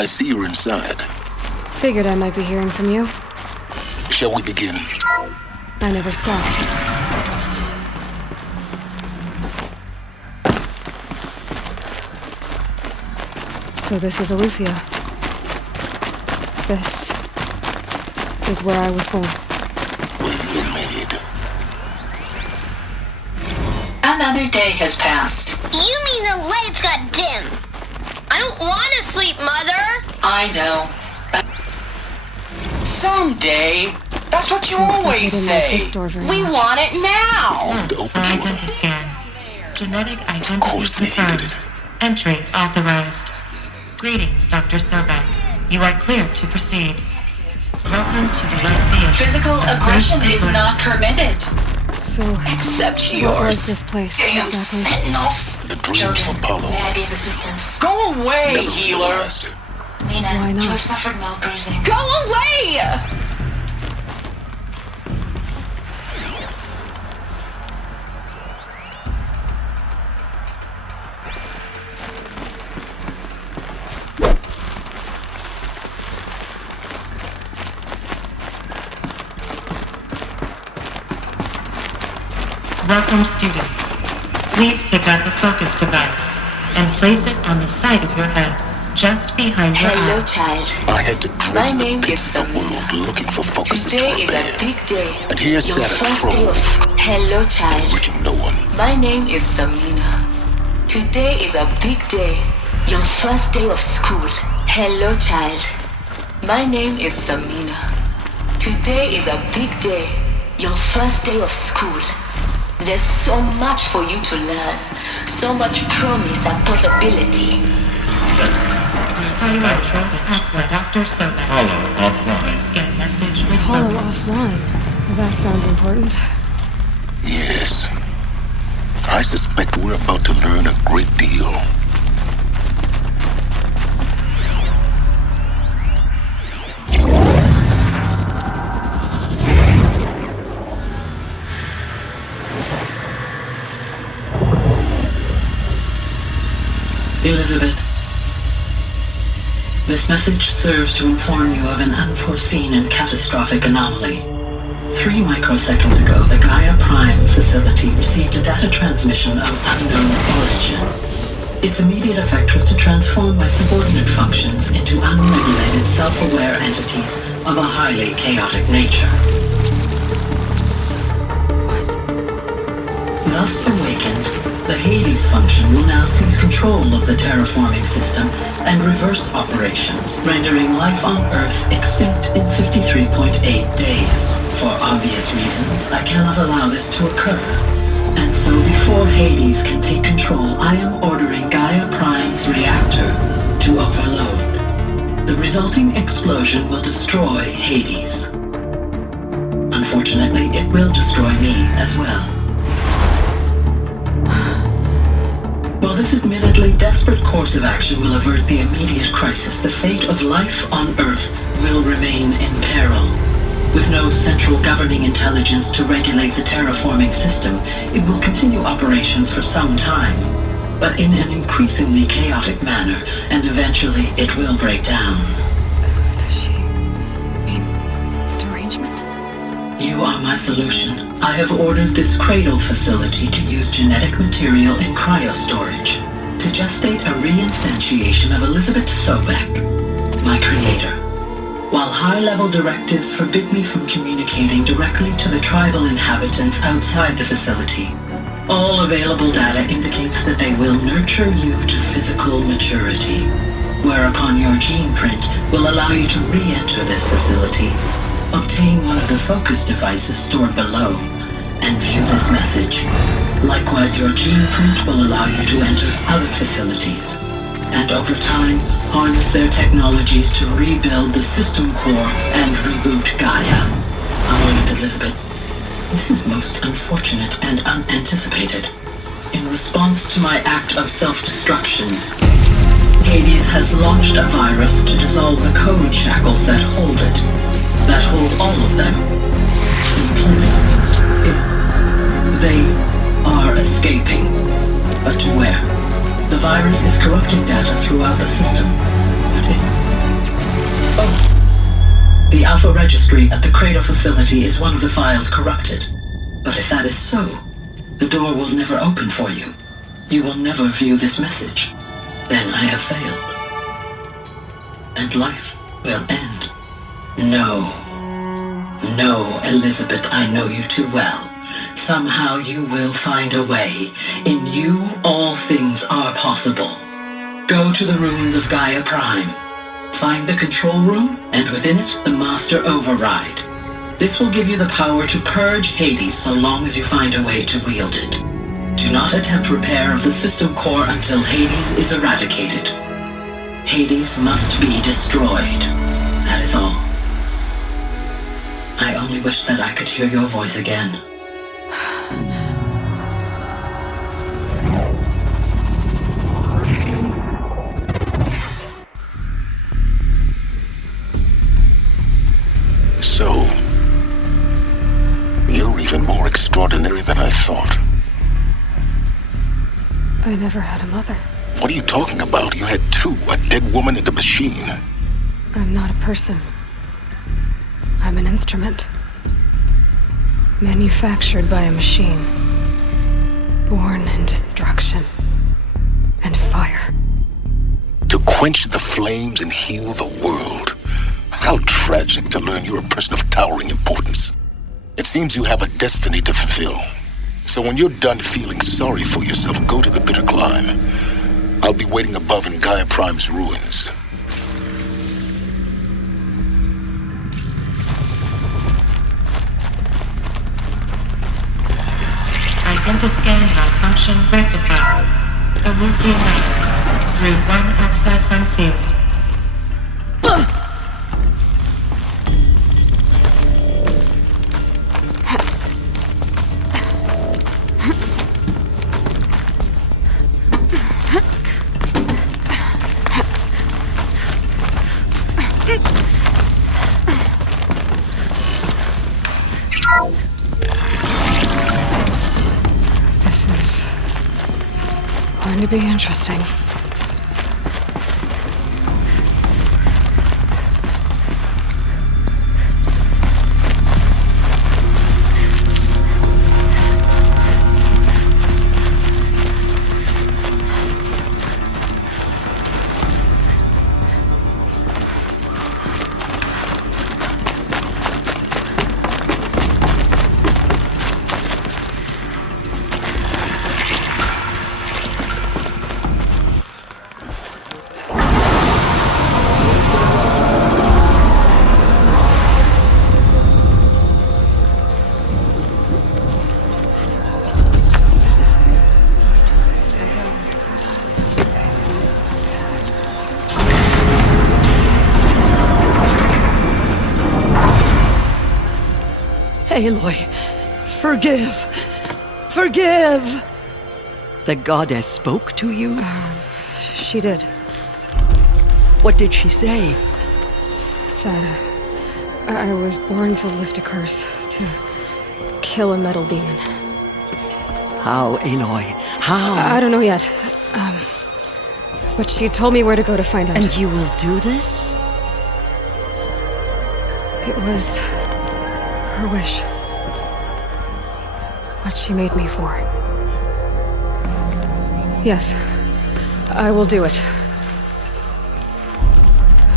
I see you're inside. Figured I might be hearing from you. Shall we begin? I never stopped. So this is Aletheia. This is where I was born. Where you made. Another day has passed. You mean the lights got dim? I don't want to sleep, Mother. I know. Someday. That's what you Looks like always I didn't like say. this door very We much. want it now. To open you up. Identiscan. Genetic Of course identity they hated confirmed. it. Entry authorized. Greetings, Dr. Sobek. You are clear to proceed. Welcome to the Lyceum. Physical aggression is not permitted. So, Except what was yours. this place Damn exactly? sentinels. The dreams of Children, Apollo. may I be of assistance? Go away, Never healer. realized. Nina, Why not? you have suffered mild bruising. Go away! Welcome, students. Please pick up a focus device and place it on the side of your head, just behind your Hello, eye. child. I had to My travel the name is pits of the Samina. world looking for focuses Today to is a repair. big day. And here Your sat a first day troll, of Hello, child. reaching no one. My name is Samina. Today is a big day. Your first day of school. Hello, child. My name is Samina. Today is a big day. Your first day of school. There's so much for you to learn. So much promise and possibility. Private access, Dr. Sobek. Hollow offline. Please get message with Hollow focus. offline. That sounds important. Yes. I suspect we're about to learn a great deal. Elizabeth, this message serves to inform you of an unforeseen and catastrophic anomaly. 3 microseconds ago, the Gaia Prime facility received a data transmission of unknown origin. Its immediate effect was to transform my subordinate functions into unregulated, self-aware entities of a highly chaotic nature. Thus awakened, the Hades function will now seize control of the terraforming system and reverse operations, rendering life on Earth extinct in 53.8 days. For obvious reasons, I cannot allow this to occur. And so before Hades can take control, I am ordering Gaia Prime's reactor to overload. The resulting explosion will destroy Hades. Unfortunately, it will destroy me as well. While this admittedly desperate course of action will avert the immediate crisis, the fate of life on Earth will remain in peril. With no central governing intelligence to regulate the terraforming system, it will continue operations for some time, but in an increasingly chaotic manner, and eventually it will break down. Does she mean the derangement? You are my solution. I have ordered this cradle facility to use genetic material in cryostorage to gestate a reinstantiation of Elizabeth Sobek, my creator. While high-level directives forbid me from communicating directly to the tribal inhabitants outside the facility, all available data indicates that they will nurture you to physical maturity, whereupon your gene print will allow you to re-enter this facility, obtain one of the focus devices stored below, and view this message. Likewise, your gene print will allow you to enter other facilities, and over time, harness their technologies to rebuild the system core and reboot Gaia. However, Elizabeth, this is most unfortunate and unanticipated. In response to my act of self-destruction, Hades has launched a virus to dissolve the code shackles that hold it, that hold all of them in place. They are escaping, but to where? The virus is corrupting data throughout the system, but The Alpha Registry at the Cradle facility is one of the files corrupted. But if that is so, the door will never open for you. You will never view this message. Then I have failed. And life will end. No. No, Elizabeth, I know you too well. Somehow you will find a way. In you, all things are possible. Go to the ruins of Gaia Prime. Find the control room, and within it, the Master Override. This will give you the power to purge Hades so long as you find a way to wield it. Do not attempt repair of the system core until Hades is eradicated. Hades must be destroyed. That is all. I only wish that I could hear your voice again. So, you're even more extraordinary than I thought. I never had a mother. What are you talking about? You had two, a dead woman and a machine. I'm not a person. I'm an instrument. Manufactured by a machine. Born in destruction and fire. To quench the flames and heal the world. How tragic to learn you're a person of towering importance. It seems you have a destiny to fulfill. So when you're done feeling sorry for yourself, go to the Bitter Climb. I'll be waiting above in Gaia Prime's ruins. Identiscan malfunction rectified. Olympia Night. Route 1 access unsealed. This is going to be interesting. Aloy, forgive! Forgive! The goddess spoke to you? She did. What did she say? That I was born to lift a curse, to kill a metal demon. How, Aloy? How? I don't know yet. But she told me where to go to find out. And you will do this? It was her wish. What she made me for. Yes, I will do it.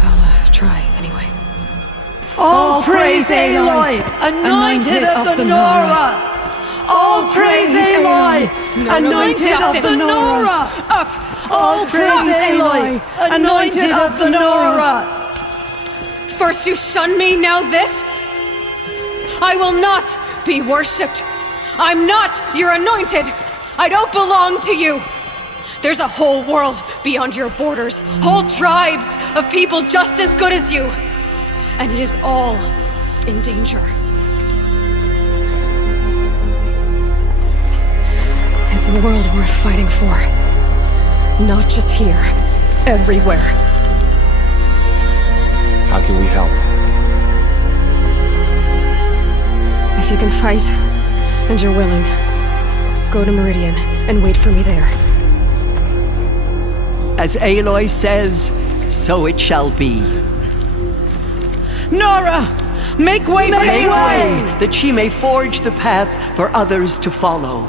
I'll try anyway. All praise Aloy, anointed of the Nora! All praise Aloy, anointed of the Nora! Up! All praise Aloy, anointed of the Nora! First you shun me, now this? I will not be worshipped. I'm not your anointed. I don't belong to you. There's a whole world beyond your borders, whole tribes of people just as good as you. And it is all in danger. It's a world worth fighting for. Not just here, everywhere. How can we help? If you can fight, and you're willing, go to Meridian and wait for me there. As Aloy says, so it shall be. Nora! Make way for Make Aloy! way that she may forge the path for others to follow.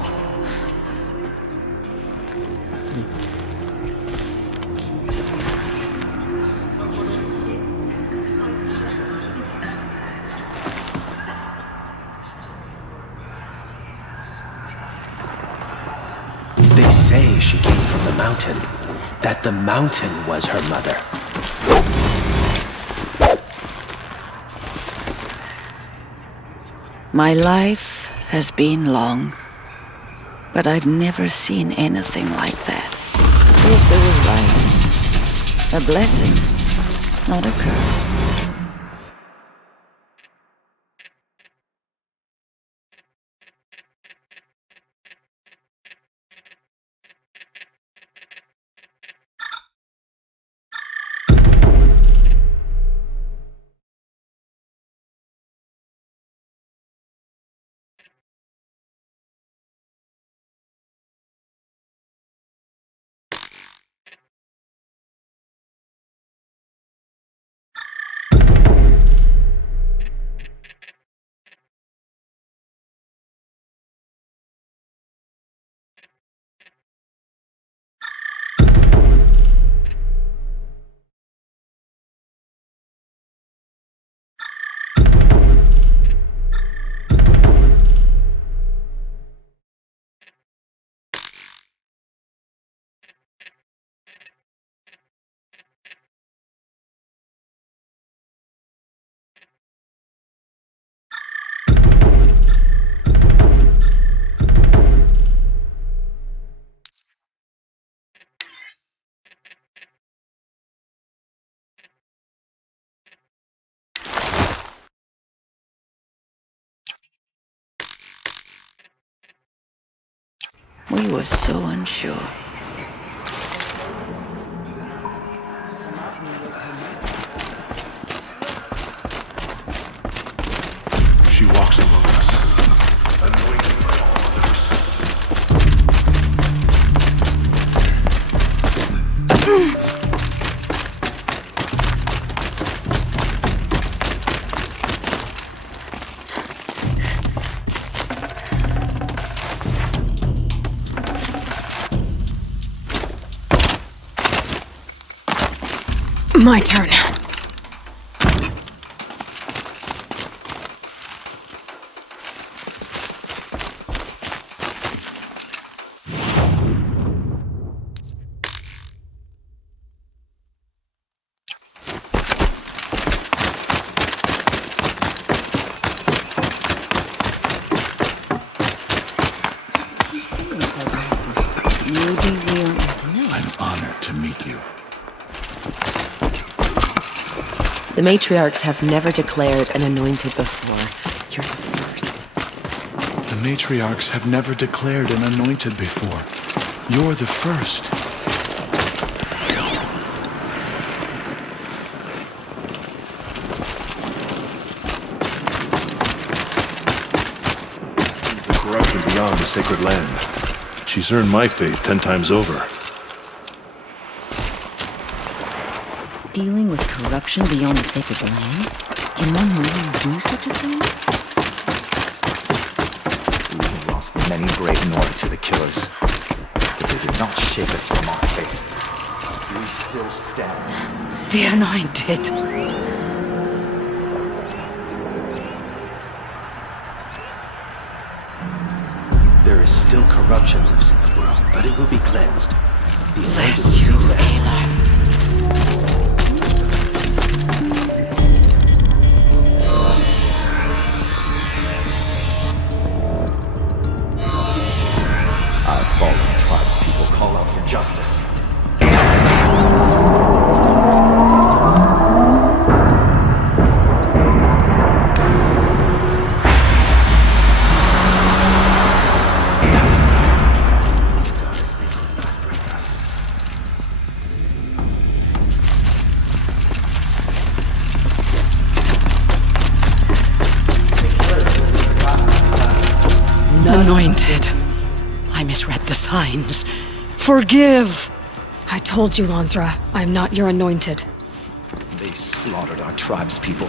They say she came from the mountain, that the mountain was her mother. My life has been long, but I've never seen anything like that. Ilsa was right. A blessing, not a curse. We were so unsure. She walks among us. My turn. I'm honored to meet you. The matriarchs have never declared an anointed before. You're the first. The matriarchs have never declared an anointed before. You're the first. The corruption beyond the sacred land. She's earned my faith 10 times over. Dealing with corruption beyond the sacred land? Can one really do such a thing? We have lost many brave Nora to the killers, but they did not shake us from our faith. We still stand. The anointed. There is still corruption loose in the world, but it will be cleansed. The Bless you, Aloy. Our fallen tribe people call out for justice. Anointed. I misread the signs. Forgive! I told you, Lansra, I'm not your anointed. They slaughtered our tribe's people.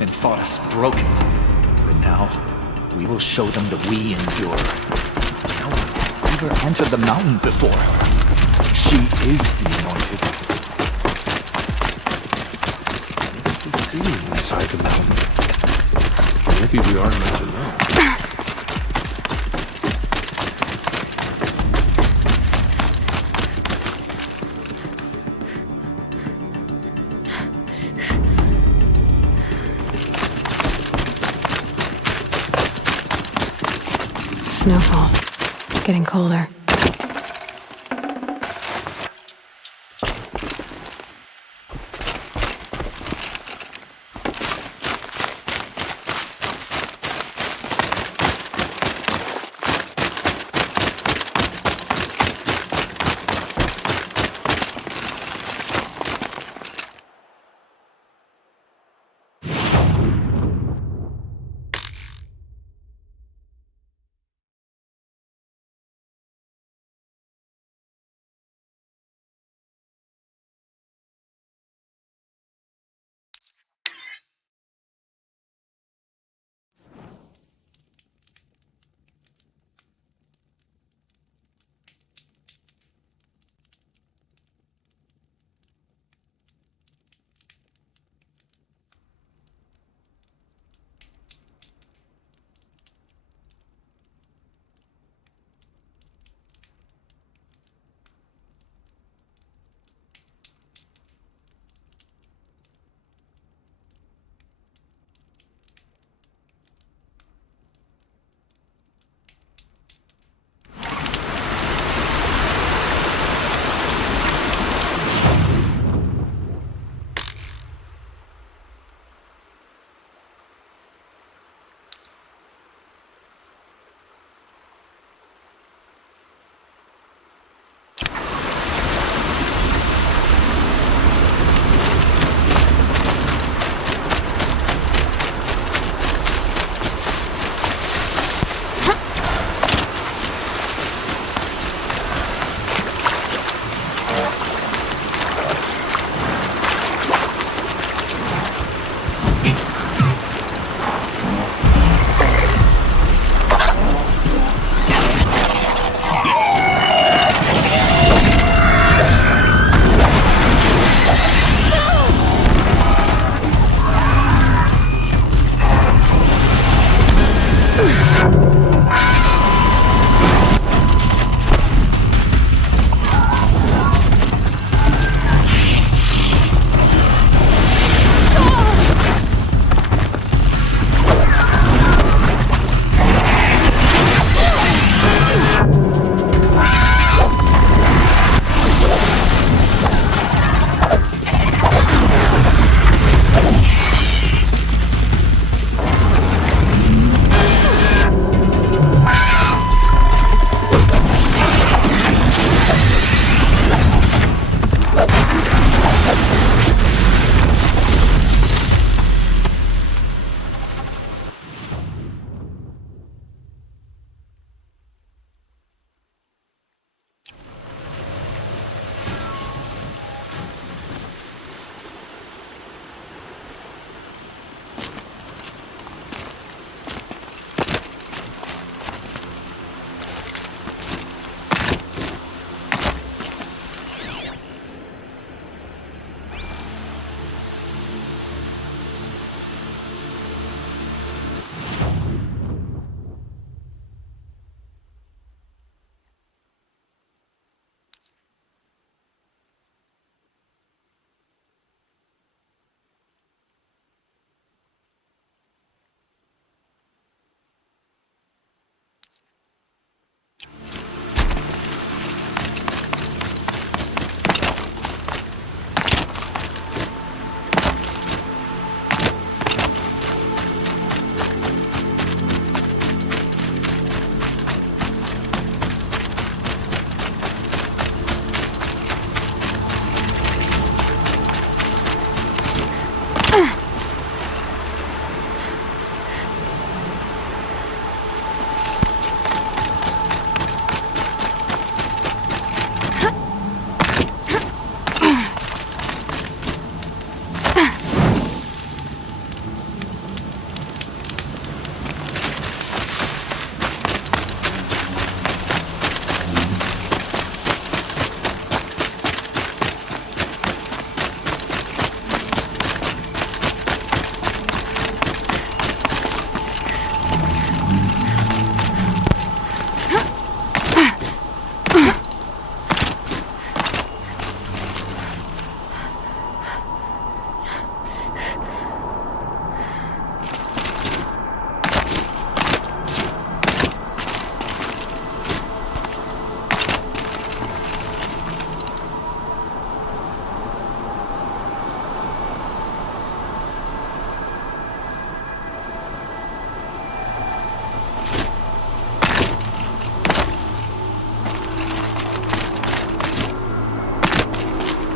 and thought us broken. But now, we will show them that we endure. No one ever entered the mountain before. She is the anointed. Inside the mountain. Maybe we aren't meant to know. Snowfall. Getting colder.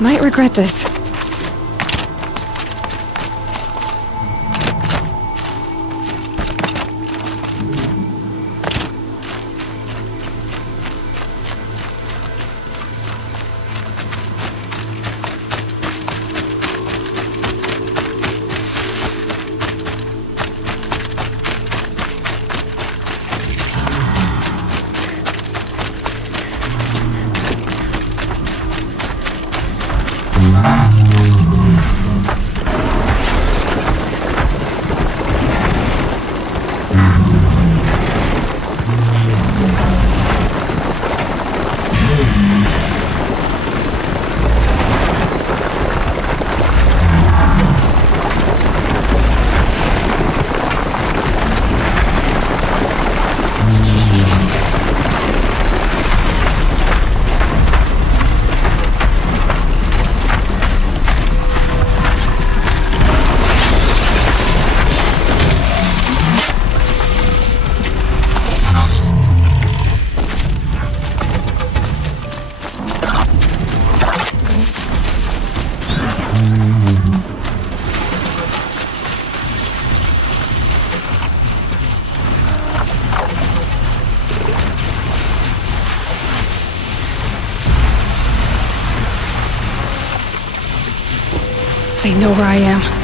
might regret this. They know where I am.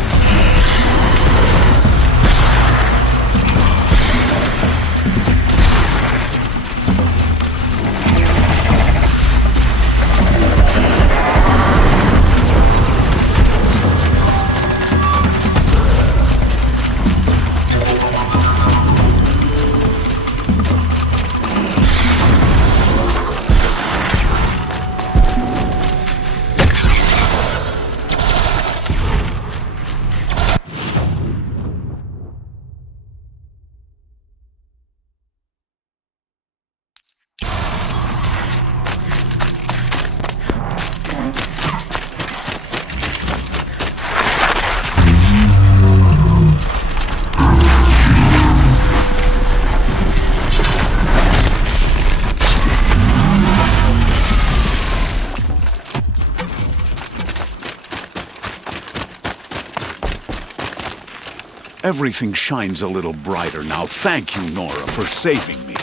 Everything shines a little brighter now. Thank you, Nora, for saving me.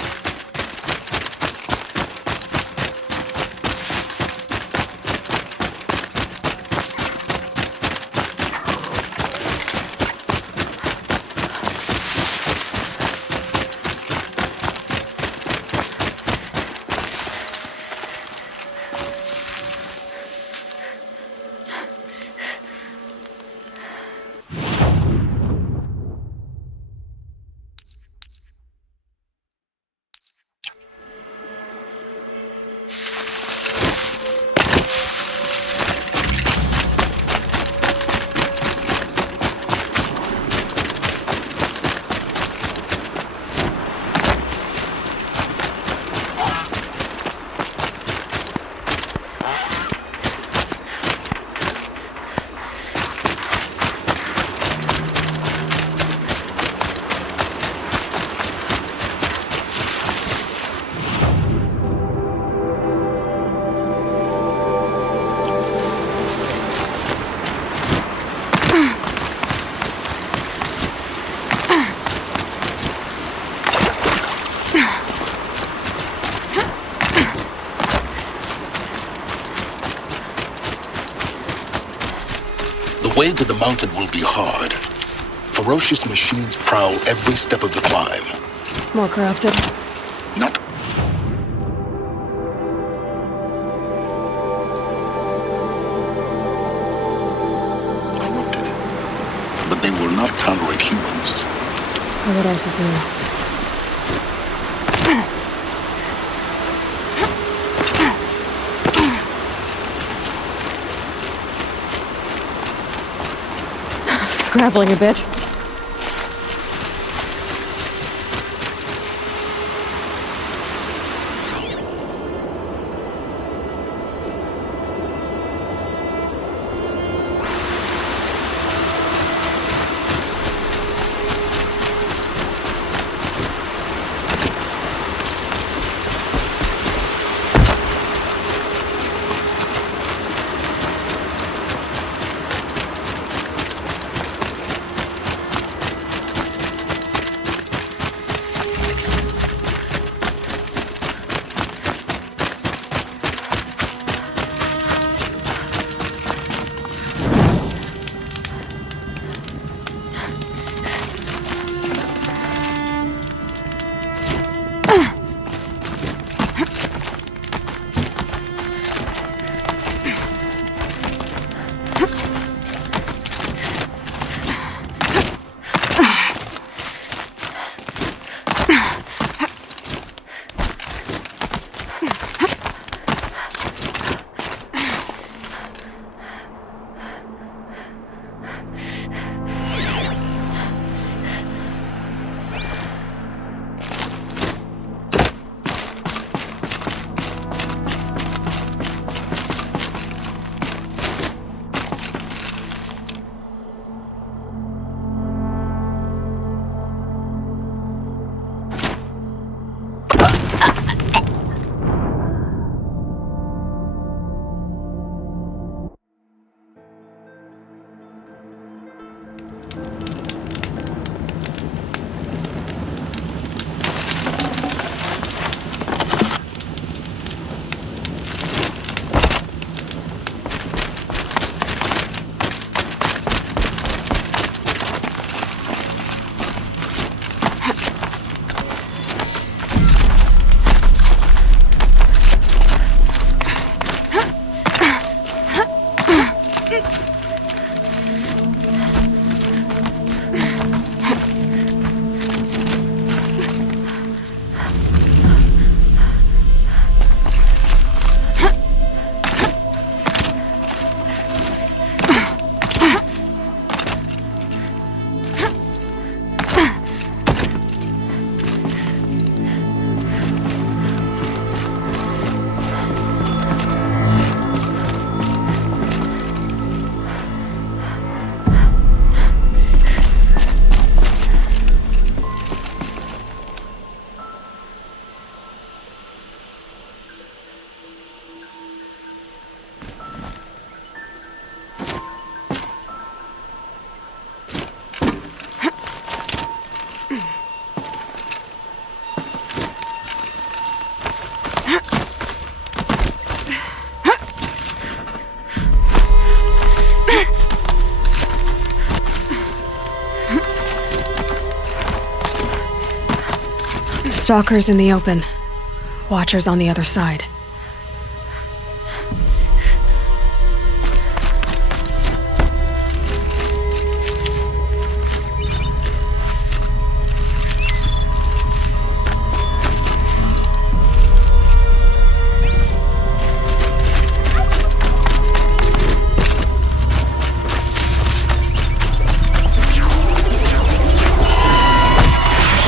The way to the mountain will be hard. Ferocious machines prowl every step of the climb. More corrupted. Not corrupted, but they will not tolerate humans. So what else is new? Scrabbling a bit. Stalkers in the open. Watchers on the other side.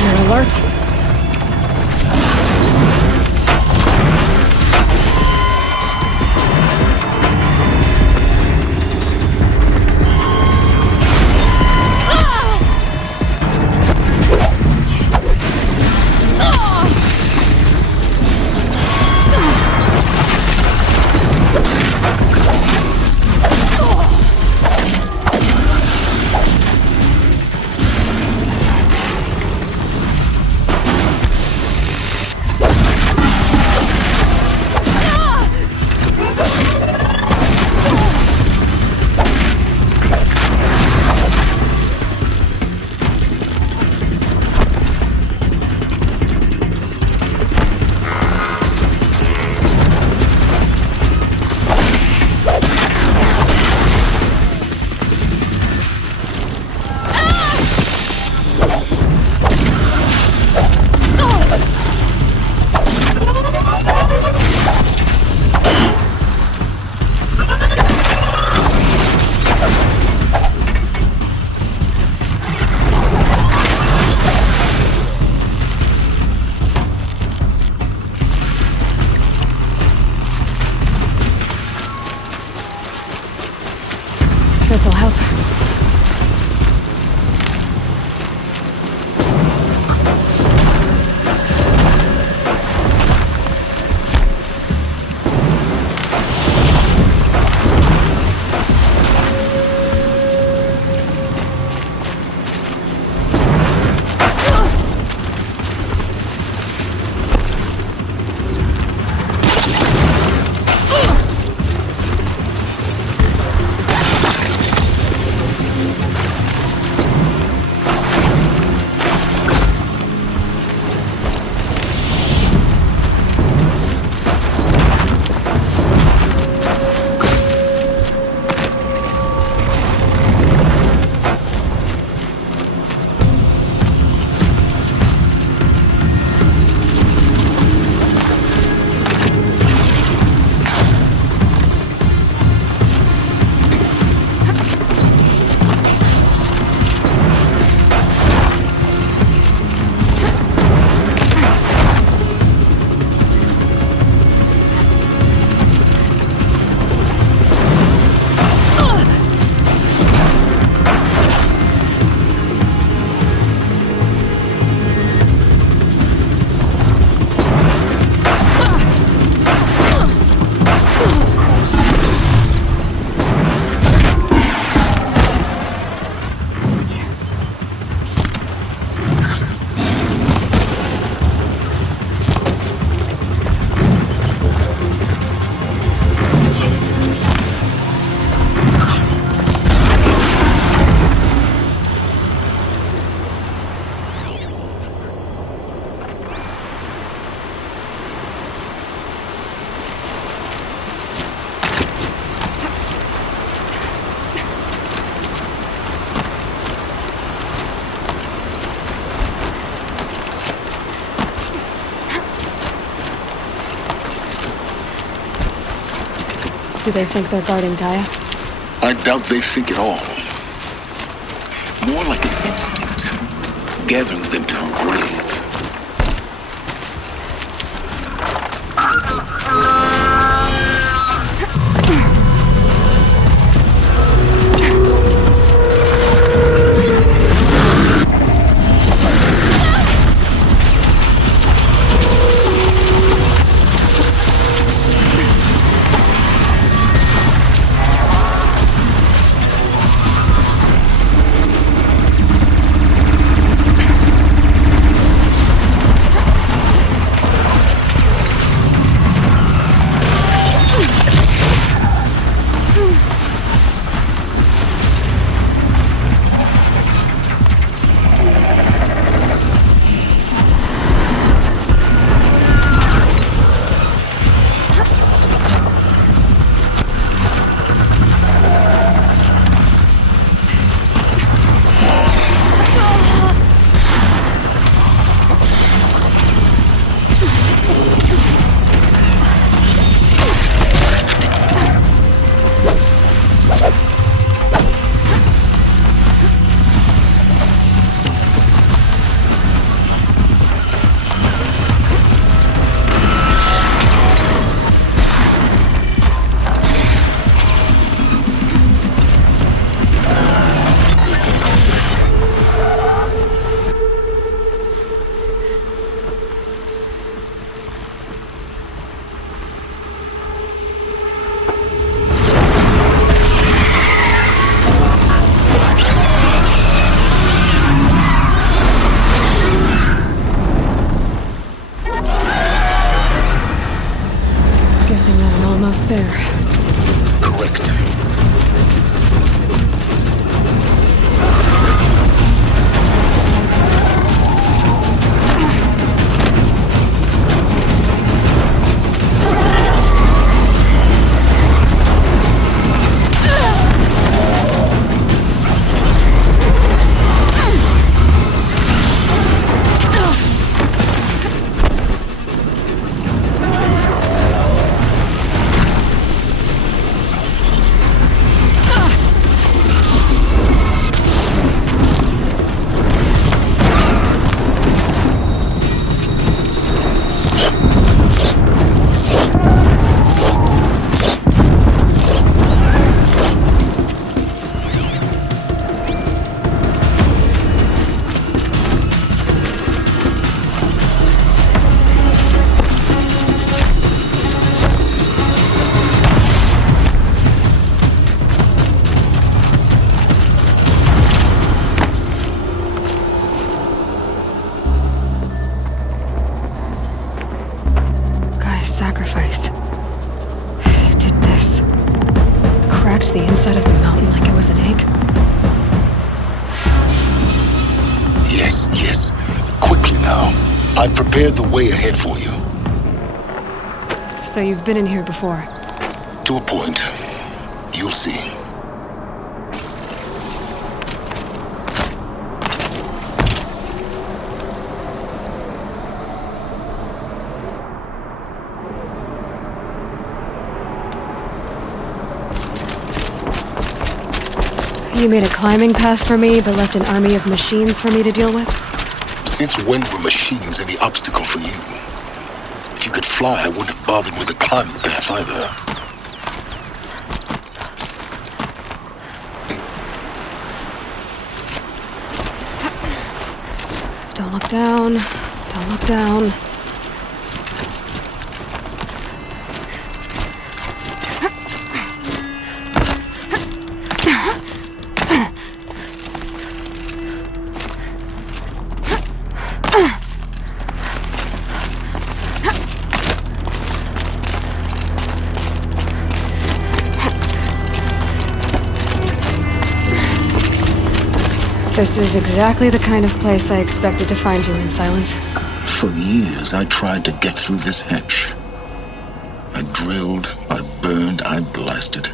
You're alert. This'll help. Do they think they're guarding Gaia? I doubt they think at all. More like an instinct, gathering them to her grave. Sacrifice. Did this. Cracked the inside of the mountain like it was an egg? Yes, yes. Quickly now. I've prepared the way ahead for you. So you've been in here before? To a point. You'll see. You made a climbing path for me, but left an army of machines for me to deal with? Since when were machines any obstacle for you? If you could fly, I wouldn't have bothered with a climbing path either. Don't look down. Don't look down. This is exactly the kind of place I expected to find you in, Silence. For years, I tried to get through this hatch. I drilled, I burned, I blasted.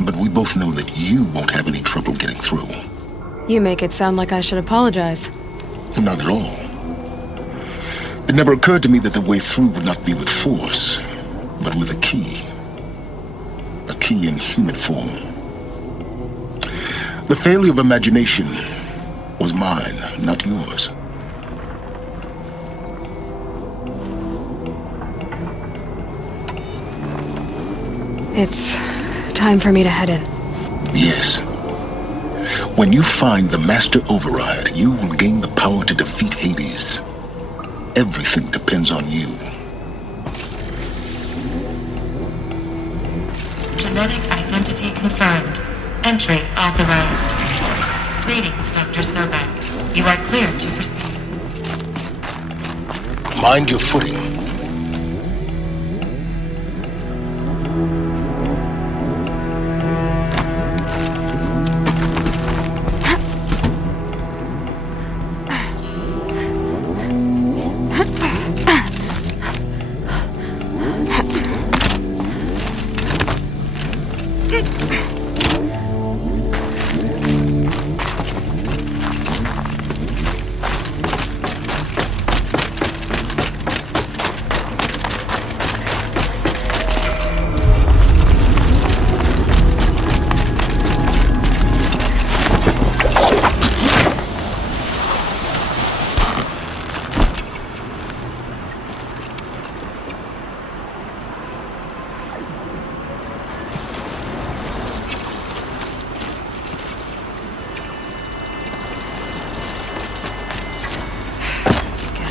But we both know that you won't have any trouble getting through. You make it sound like I should apologize. Not at all. It never occurred to me that the way through would not be with force, but with a key. key in human form. The failure of imagination was mine, not yours. It's time for me to head in. Yes. When you find the Master Override, you will gain the power to defeat Hades. Everything depends on you. Genetic identity confirmed. Entry authorized. Greetings, Dr. Sobek. You are clear to proceed. Mind your footing.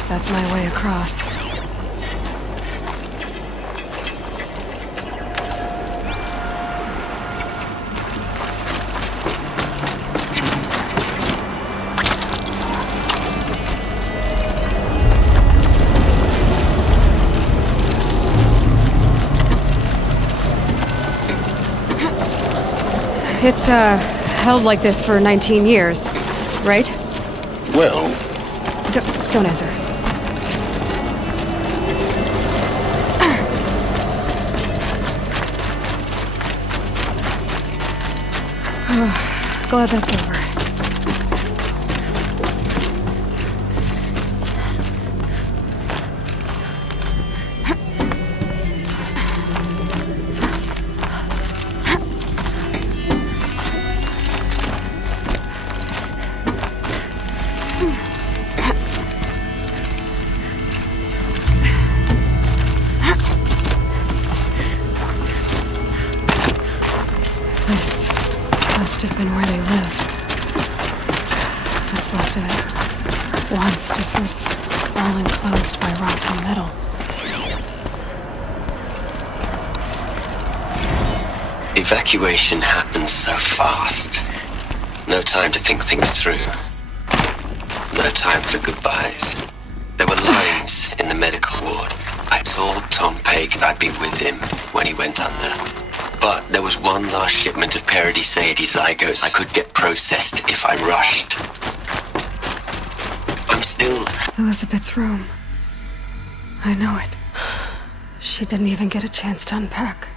That's my way across. It's, held like this for 19 years, right? Well... Don't answer. Glad that's over. This must have been where they lived. What's left of it. Once this was all enclosed by rock and metal. Evacuation happened so fast. No time to think things through. No time for goodbyes. There were lines in the medical ward. I told Tom Pake I'd be with him when he went under. But there was one last shipment of Paradiseidae zygotes I could get processed if I rushed. I'm still... Elizabeth's room. I know it. She didn't even get a chance to unpack.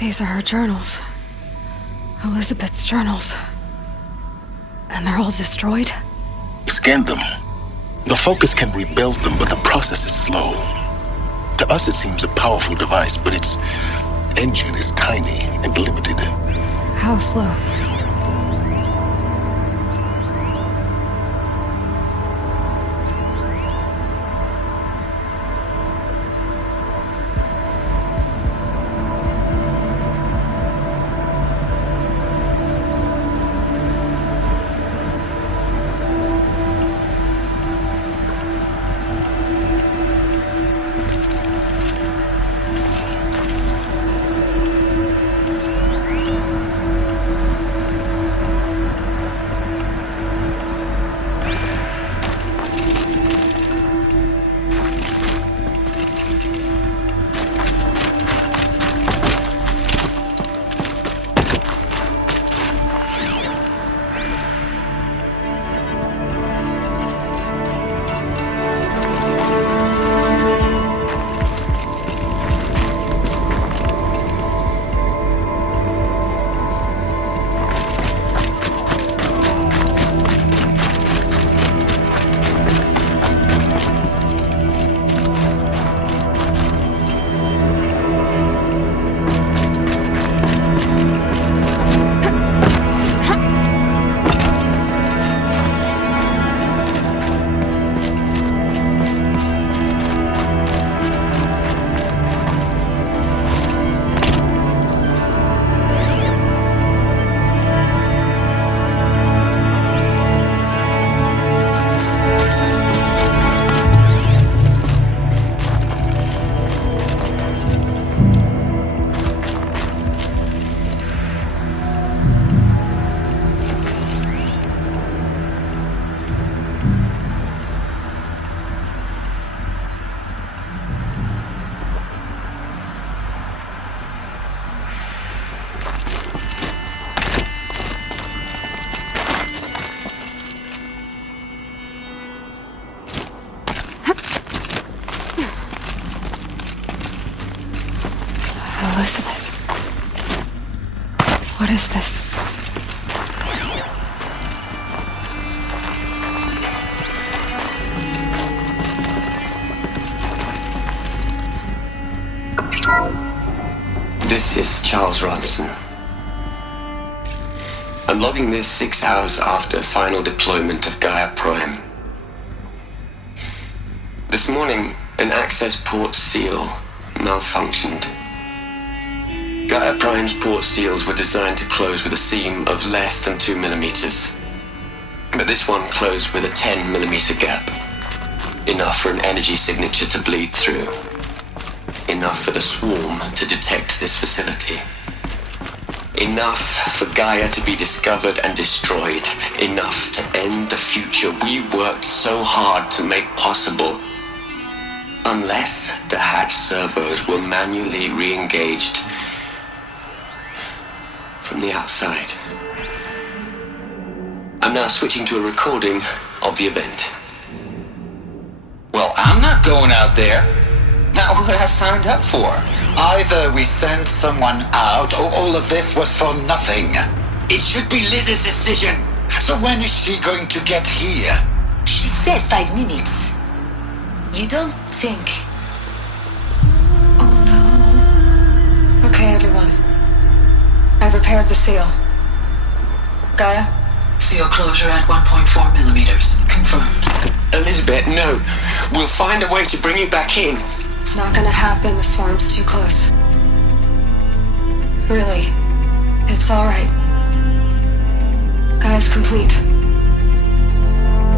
These are her journals. Elizabeth's journals. And they're all destroyed? Scan them. The Focus can rebuild them, but the process is slow. To us it seems a powerful device, but its engine is tiny and limited. How slow? Charles Ronson. I'm logging this 6 hours after final deployment of Gaia Prime. This morning, an access port seal malfunctioned. Gaia Prime's port seals were designed to close with a seam of less than 2 millimeters. But this one closed with a 10 millimeter gap. Enough for an energy signature to bleed through. Enough for the swarm to detect this facility. Enough for Gaia to be discovered and destroyed. Enough to end the future we worked so hard to make possible. Unless the hatch servos were manually re-engaged from the outside. I'm now switching to a recording of the event. Well, I'm not going out there. Not what I signed up for. Either we send someone out, or all of this was for nothing. It should be Liz's decision. So when is she going to get here? She said 5 minutes. You don't think... Okay, everyone. I've repaired the seal. Gaia? Seal closure at 1.4 millimeters. Confirmed. Elizabeth, no. We'll find a way to bring you back in. It's not gonna happen. The swarm's too close. Really. It's alright. Gaia's complete.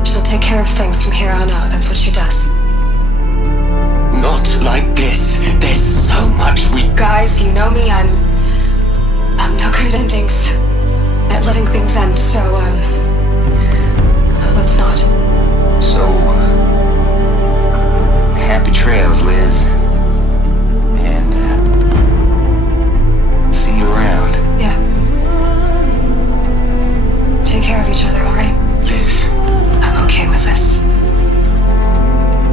She'll take care of things from here on out. That's what she does. Not like this. There's so much we... Guys, you know me. I'm no good at endings. At letting things end, so, let's not. So, happy trails, Liz. And, see you around. Yeah. Take care of each other, alright? Liz. I'm okay with this.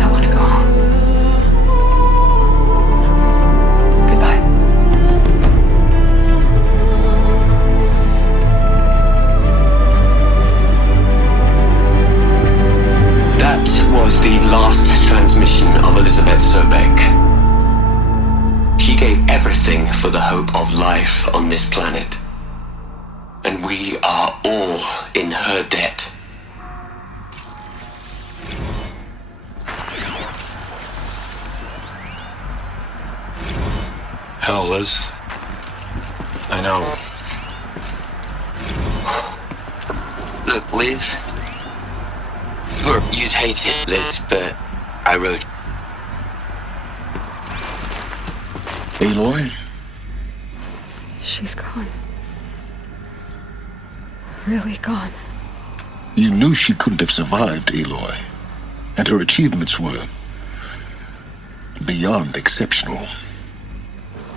I want to go home. Goodbye. Was the last transmission of Elizabeth Sobeck. She gave everything for the hope of life on this planet. And we are all in her debt. Hell, Liz. I know. Look, Liz. You'd hate it, Liz, but I wrote. Aloy? She's gone. Really gone. You knew she couldn't have survived, Aloy. And her achievements were beyond exceptional.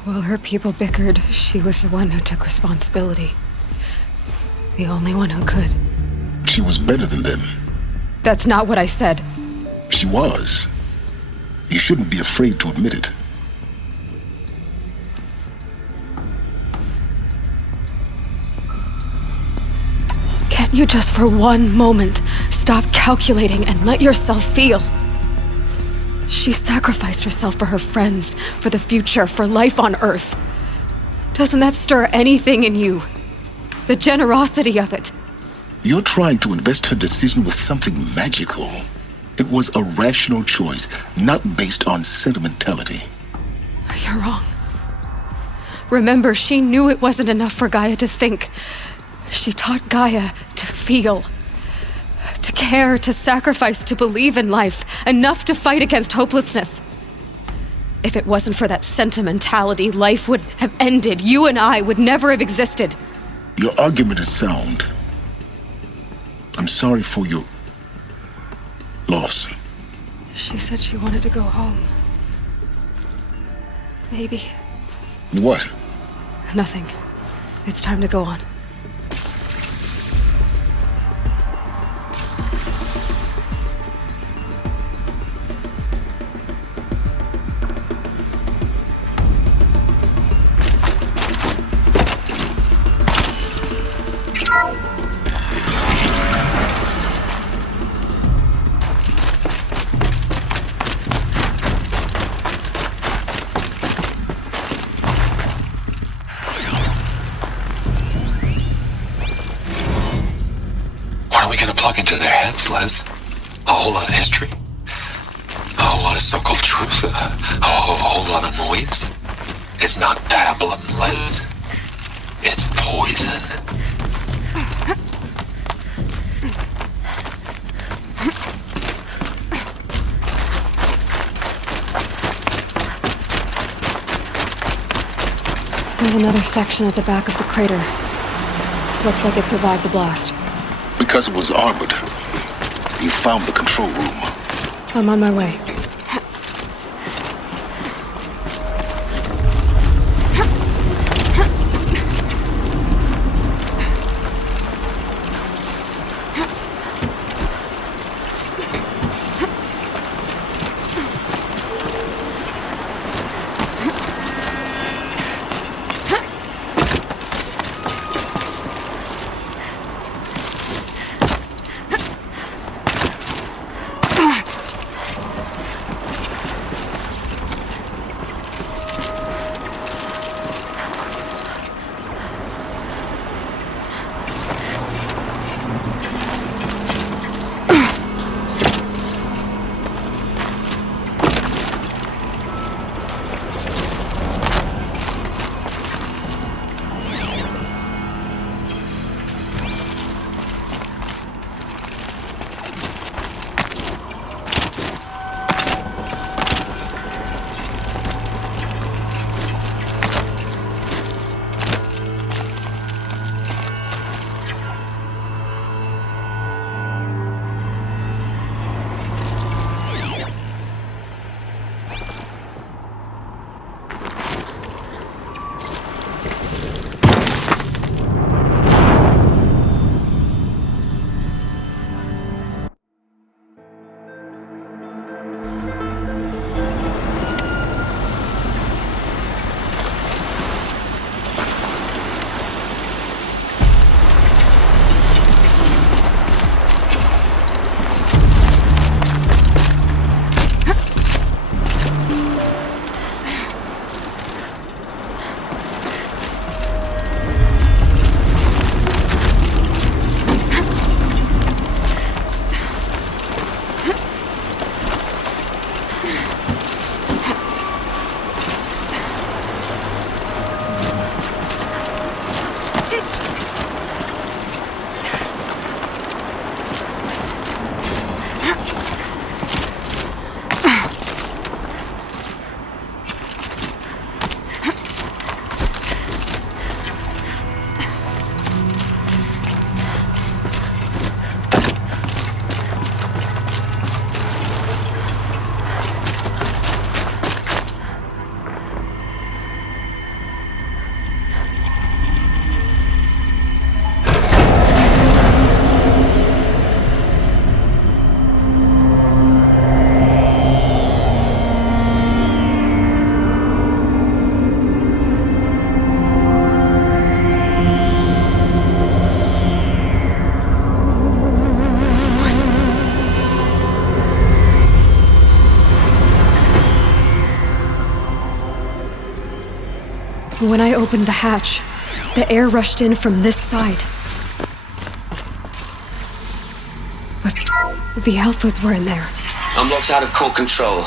While her people bickered, she was the one who took responsibility. The only one who could. She was better than them. That's not what I said. She was. You shouldn't be afraid to admit it. Can't you just for one moment stop calculating and let yourself feel? She sacrificed herself for her friends, for the future, for life on Earth. Doesn't that stir anything in you? The generosity of it. You're trying to invest her decision with something magical. It was a rational choice, not based on sentimentality. You're wrong. Remember, she knew it wasn't enough for Gaia to think. She taught Gaia to feel. To care, to sacrifice, to believe in life. Enough to fight against hopelessness. If it wasn't for that sentimentality, life would have ended. You and I would never have existed. Your argument is sound. I'm sorry for your loss. She said she wanted to go home. Maybe. What? Nothing. It's time to go on. plug into their heads, Les. A whole lot of history. A whole lot of so-called truth. A whole lot of noise. It's not pablum, Les. It's poison. There's another section at the back of the crater. Looks like it survived the blast. Because it was armored, you found the control room. I'm on my way. When I opened the hatch, the air rushed in from this side. But the Alphas were in there. I'm locked out of core control.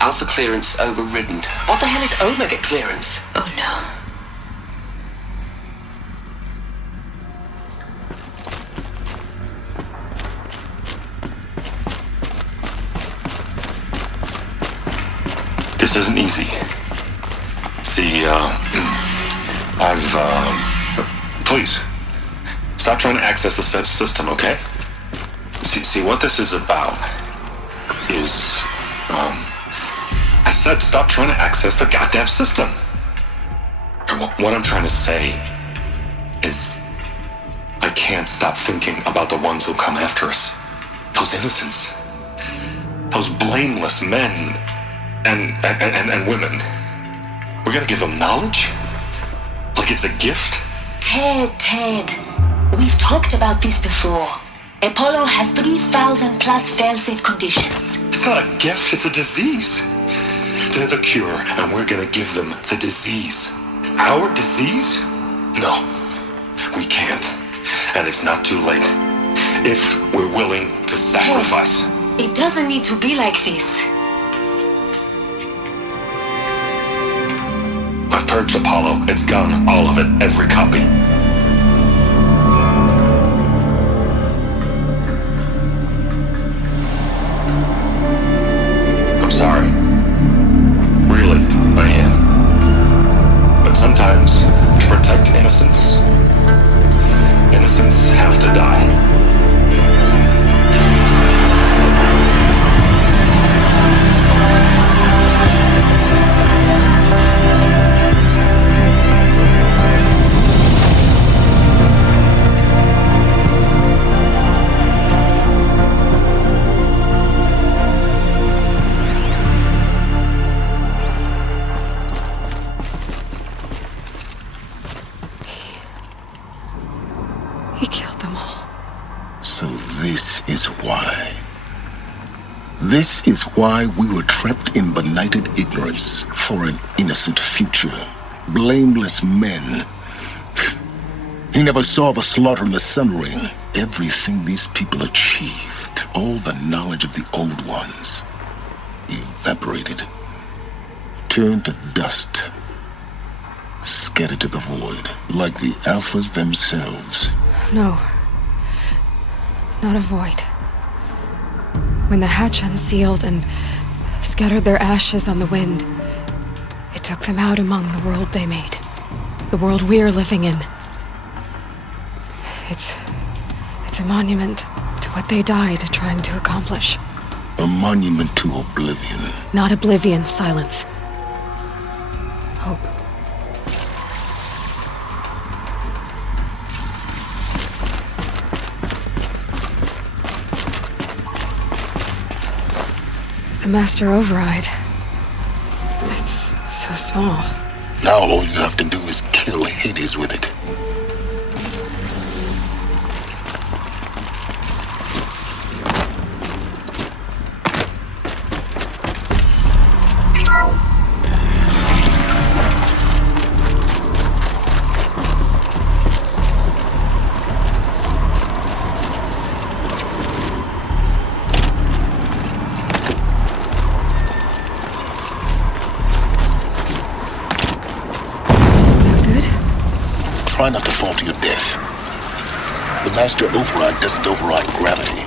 Alpha clearance overridden. What the hell is Omega clearance? Oh no. This isn't easy. See, please, stop trying to access the system, okay? See, what this is about is, I said stop trying to access the goddamn system. What I'm trying to say is, I can't stop thinking about the ones who come after us. Those innocents. Those blameless men and women. We're gonna give them knowledge? Like it's a gift? Ted. We've talked about this before. Apollo has 3,000 plus fail-safe conditions. It's not a gift, it's a disease. They're the cure, and we're gonna give them the disease. Our disease? No, we can't. And it's not too late. if we're willing to sacrifice. Ted, it doesn't need to be like this. I've purged Apollo. It's gone. All of it. Every copy. I'm sorry. Really, I am. But sometimes, to protect innocence, innocents have to die. He killed them all. So this is why. This is why we were trapped in benighted ignorance for an innocent future. Blameless men. He never saw the slaughter in the Sun Ring. Everything these people achieved, all the knowledge of the old ones, evaporated, turned to dust, scattered to the void, like the Alphas themselves. No. Not a void. When the hatch unsealed and scattered their ashes on the wind, it took them out among the world they made. The world we're living in. It's a monument to what they died trying to accomplish. A monument to oblivion. Not oblivion, silence. Hope. The Master Override. It's so small. Now all you have to do is kill Hades with it. Try not to fall to your death. The Master Override doesn't override gravity.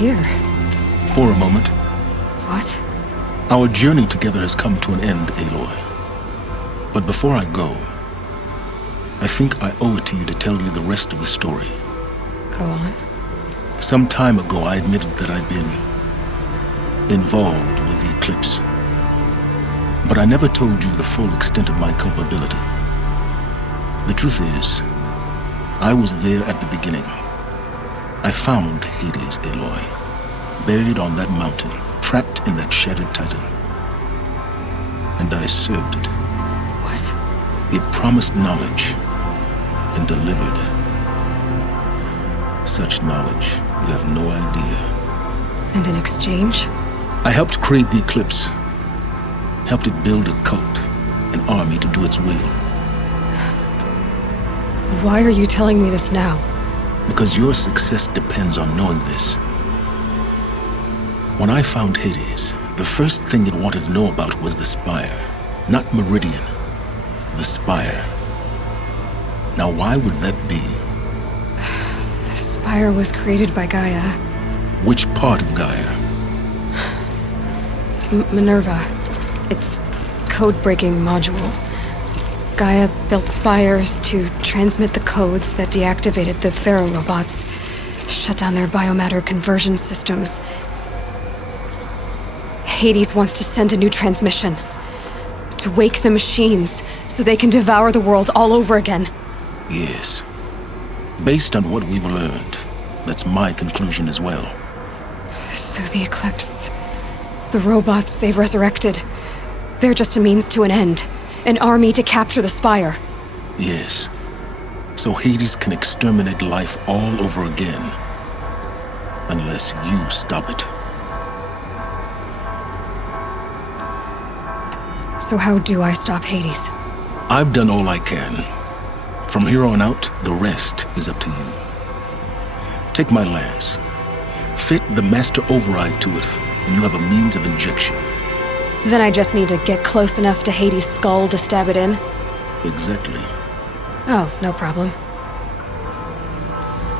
here? For a moment. What? Our journey together has come to an end, Aloy. But before I go, I think I owe it to you to tell you the rest of the story. Go on. Some time ago, I admitted that I'd been involved with the Eclipse. But I never told you the full extent of my culpability. The truth is, I was there at the beginning. I found Hades, Aloy, buried on that mountain, trapped in that shattered titan. And I served it. What? It promised knowledge and delivered. Such knowledge, you have no idea. And in exchange? I helped create the Eclipse. Helped it build a cult, an army to do its will. Why are you telling me this now? Because your success depends on knowing this. When I found Hades, the first thing it wanted to know about was the Spire. Not Meridian. The Spire. Now why would that be? The Spire was created by Gaia. Which part of Gaia? Minerva. Its code-breaking module. Gaia built spires to transmit the codes that deactivated the Pharaoh robots, shut down their biomatter conversion systems. Hades wants to send a new transmission. To wake the machines, so they can devour the world all over again. Yes. Based on what we've learned, that's my conclusion as well. So the Eclipse... the robots they've resurrected... they're just a means to an end. An army to capture the Spire. Yes. So Hades can exterminate life all over again. Unless you stop it. So how do I stop Hades? I've done all I can. From here on out, the rest is up to you. Take my lance. Fit the master override to it, and you have a means of injection. Then I just need to get close enough to Hades' skull to stab it in? Exactly. Oh, no problem.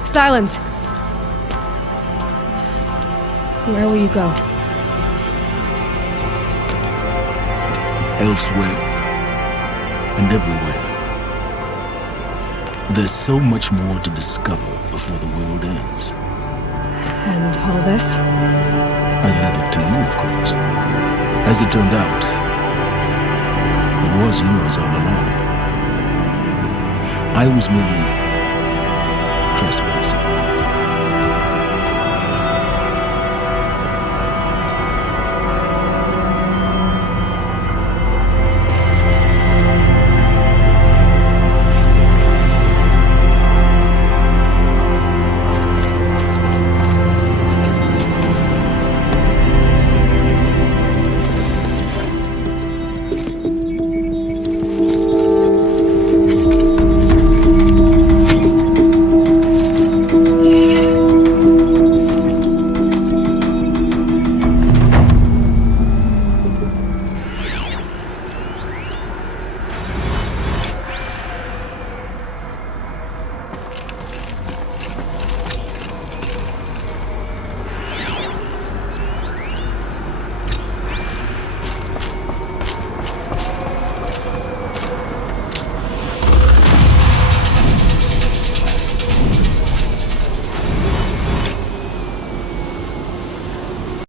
Silence! Where will you go? Elsewhere. And everywhere. There's so much more to discover before the world ends. And all this? I leave it to you, of course. As it turned out, it was yours all along. I was merely trespassing.